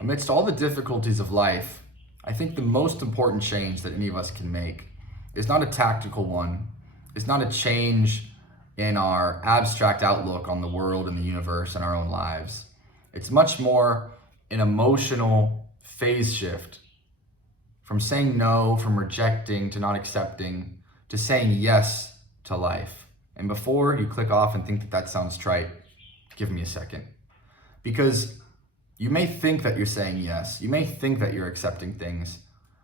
Amidst all the difficulties of life, I think the most important change that any of us can make is not a tactical one. It's not a change in our abstract outlook on the world and the universe and our own lives. It's much more an emotional phase shift from saying no, from rejecting to not accepting, to saying yes to life. And before you click off and think that that sounds trite, give me a second. Because you may think that you're saying yes, you may think that you're accepting things,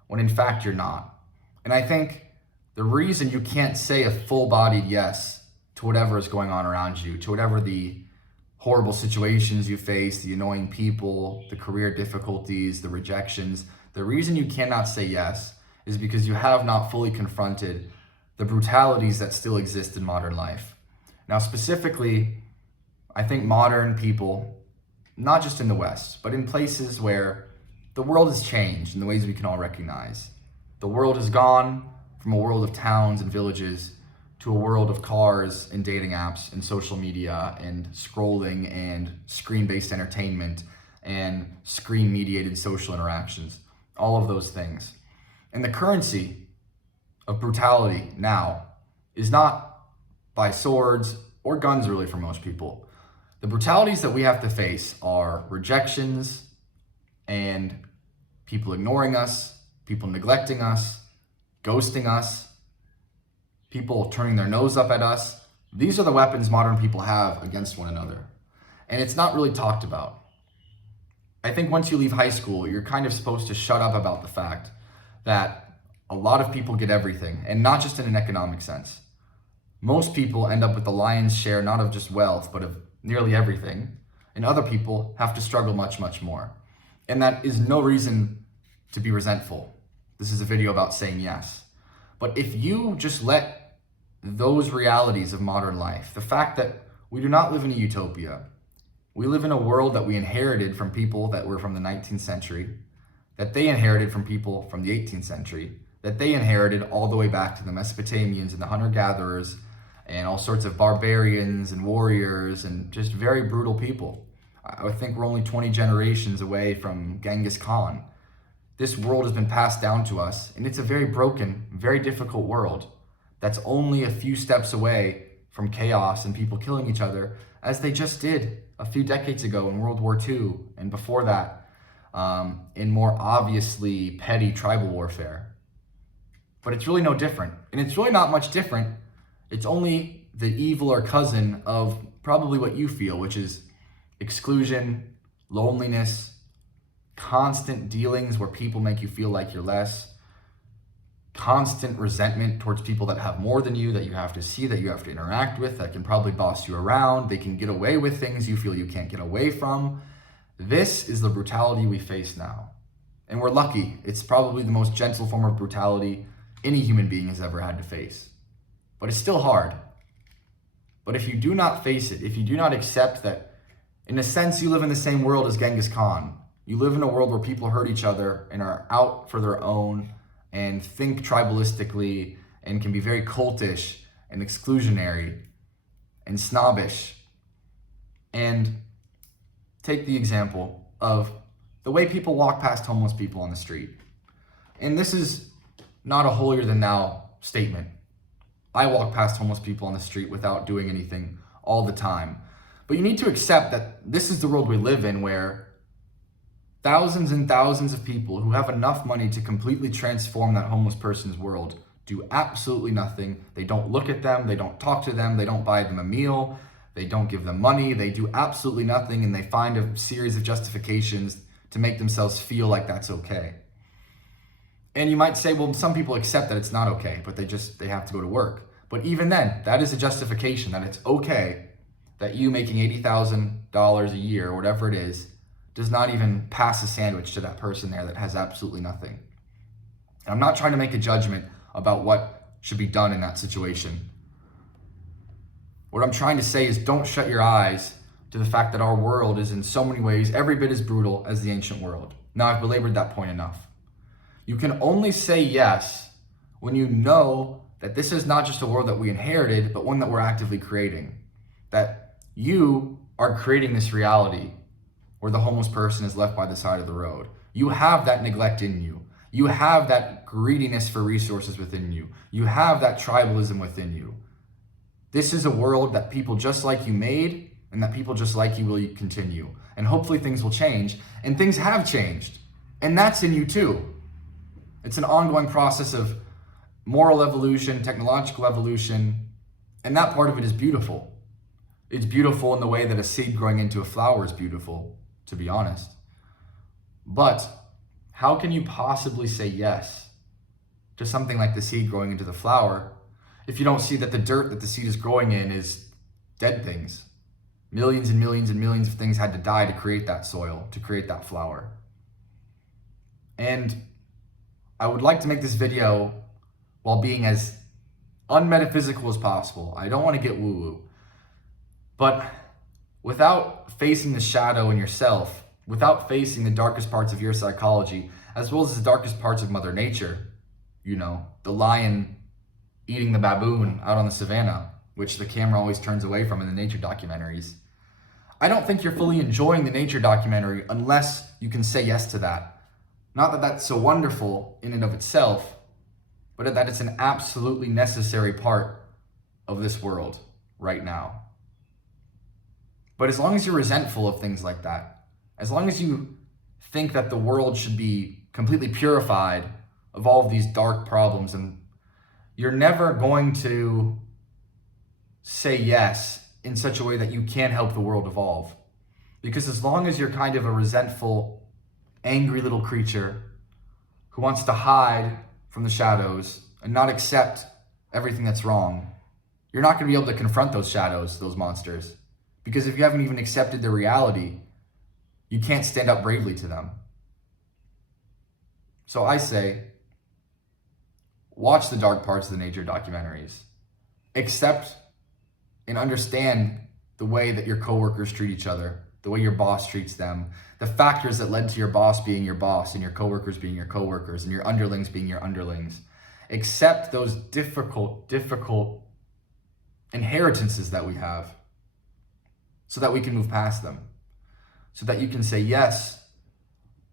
when in fact you're not. And I think the reason you can't say a full-bodied yes to whatever is going on around you, to whatever the horrible situations you face, the annoying people, the career difficulties, the rejections, the reason you cannot say yes is because you have not fully confronted the brutalities that still exist in modern life. Now, specifically, I think modern people, not just in the West, but in places where the world has changed in the ways we can all recognize. The world has gone from a world of towns and villages to a world of cars and dating apps and social media and scrolling and screen-based entertainment and screen-mediated social interactions, all of those things. And the currency of brutality now is not by swords or guns, really, for most people. The brutalities that we have to face are rejections and people ignoring us, people neglecting us, ghosting us, people turning their nose up at us. These are the weapons modern people have against one another. And it's not really talked about. I think once you leave high school, you're kind of supposed to shut up about the fact that a lot of people get everything, and not just in an economic sense. Most people end up with the lion's share, not of just wealth, but of nearly everything, and other people have to struggle much, much more. And that is no reason to be resentful. This is a video about saying yes. But if you just let those realities of modern life, the fact that we do not live in a utopia, we live in a world that we inherited from people that were from the 19th century, that they inherited from people from the 18th century, that they inherited all the way back to the Mesopotamians and the hunter-gatherers and all sorts of barbarians and warriors and just very brutal people. I think we're only 20 generations away from Genghis Khan. This world has been passed down to us, and it's a very broken, very difficult world that's only a few steps away from chaos and people killing each other, as they just did a few decades ago in World War II, and before that, in more obviously petty tribal warfare. But it's really no different, and it's really not much different. It's only the evil or cousin of probably what you feel, which is exclusion, loneliness, constant dealings where people make you feel like you're less, constant resentment towards people that have more than you, that you have to see, that you have to interact with, that can probably boss you around. They can get away with things you feel you can't get away from. This is the brutality we face now. And we're lucky. It's probably the most gentle form of brutality any human being has ever had to face. But it's still hard. But if you do not face it, if you do not accept that, in a sense, you live in the same world as Genghis Khan, you live in a world where people hurt each other and are out for their own and think tribalistically and can be very cultish and exclusionary and snobbish. And take the example of the way people walk past homeless people on the street. And this is not a holier-than-thou statement. I walk past homeless people on the street without doing anything all the time. But you need to accept that this is the world we live in, where thousands and thousands of people who have enough money to completely transform that homeless person's world do absolutely nothing. They don't look at them, they don't talk to them, they don't buy them a meal, they don't give them money, they do absolutely nothing, and they find a series of justifications to make themselves feel like that's okay. And you might say, well, some people accept that it's not okay, but they have to go to work. But even then, that is a justification that it's okay that you making $80,000 a year or whatever it is does not even pass a sandwich to that person there that has absolutely nothing. And I'm not trying to make a judgment about what should be done in that situation. What I'm trying to say is, don't shut your eyes to the fact that our world is in so many ways every bit as brutal as the ancient world. Now, I've belabored that point enough. You can only say yes when you know that this is not just a world that we inherited, but one that we're actively creating. That you are creating this reality where the homeless person is left by the side of the road. You have that neglect in you. You have that greediness for resources within you. You have that tribalism within you. This is a world that people just like you made, and that people just like you will continue. And hopefully things will change, and things have changed. And that's in you too. It's an ongoing process of moral evolution, technological evolution, and that part of it is beautiful. It's beautiful in the way that a seed growing into a flower is beautiful, to be honest. But how can you possibly say yes to something like the seed growing into the flower if you don't see that the dirt that the seed is growing in is dead things? Millions and millions and millions of things had to die to create that soil, to create that flower. And I would like to make this video while being as unmetaphysical as possible. I don't want to get woo-woo. But without facing the shadow in yourself, without facing the darkest parts of your psychology, as well as the darkest parts of Mother Nature, the lion eating the baboon out on the savannah, which the camera always turns away from in the nature documentaries. I don't think you're fully enjoying the nature documentary unless you can say yes to that. Not that that's so wonderful in and of itself, but that it's an absolutely necessary part of this world right now. But as long as you're resentful of things like that, as long as you think that the world should be completely purified of all of these dark problems, and you're never going to say yes in such a way that you can help the world evolve. Because as long as you're kind of a resentful, angry little creature who wants to hide from the shadows and not accept everything that's wrong, you're not going to be able to confront those shadows, those monsters. Because if you haven't even accepted their reality, you can't stand up bravely to them. So I say, watch the dark parts of the nature documentaries. Accept and understand the way that your coworkers treat each other, the way your boss treats them, the factors that led to your boss being your boss and your coworkers being your coworkers and your underlings being your underlings. Accept those difficult inheritances that we have so that we can move past them. So that you can say, yes,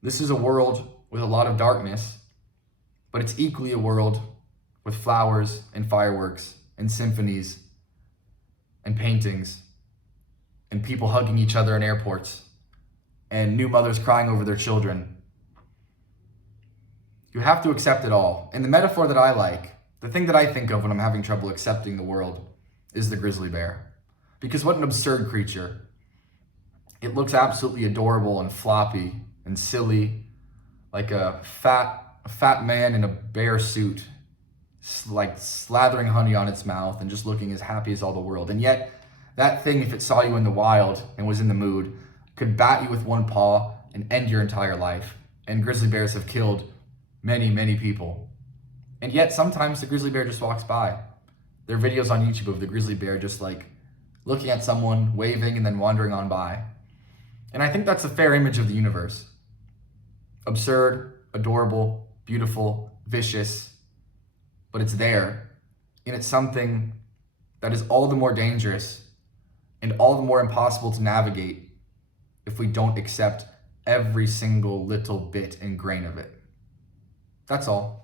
this is a world with a lot of darkness, but it's equally a world with flowers and fireworks and symphonies and paintings and people hugging each other in airports and new mothers crying over their children. You have to accept it all. And the metaphor that I like, the thing that I think of when I'm having trouble accepting the world, is the grizzly bear. Because what an absurd creature. It looks absolutely adorable and floppy and silly, like a fat man in a bear suit, like slathering honey on its mouth and just looking as happy as all the world. And yet, that thing, if it saw you in the wild and was in the mood, could bat you with one paw and end your entire life. And grizzly bears have killed many, many people. And yet, sometimes the grizzly bear just walks by. There are videos on YouTube of the grizzly bear just like looking at someone, waving, and then wandering on by. And I think that's a fair image of the universe. Absurd, adorable, beautiful, vicious, but it's there. And it's something that is all the more dangerous and all the more impossible to navigate if we don't accept every single little bit and grain of it. That's all.